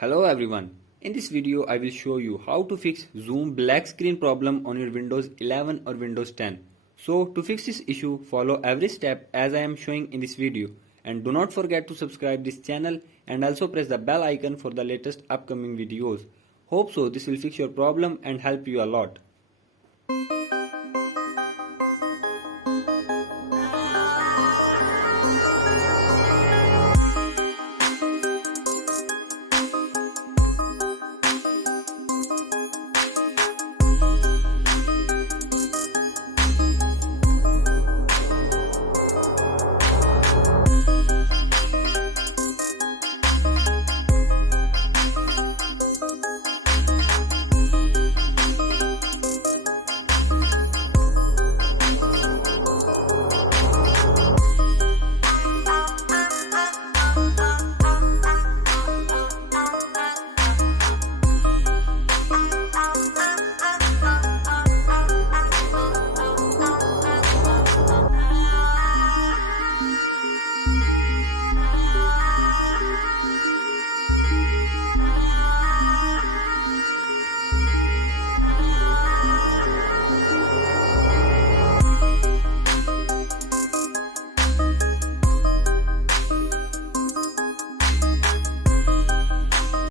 Hello everyone. In this video I will show you how to fix Zoom black screen problem on your Windows 11 or Windows 10. So to fix this issue, follow every step as I am showing in this video, and do not forget to subscribe this channel and also press the bell icon for the latest upcoming videos. Hope so this will fix your problem and help you a lot.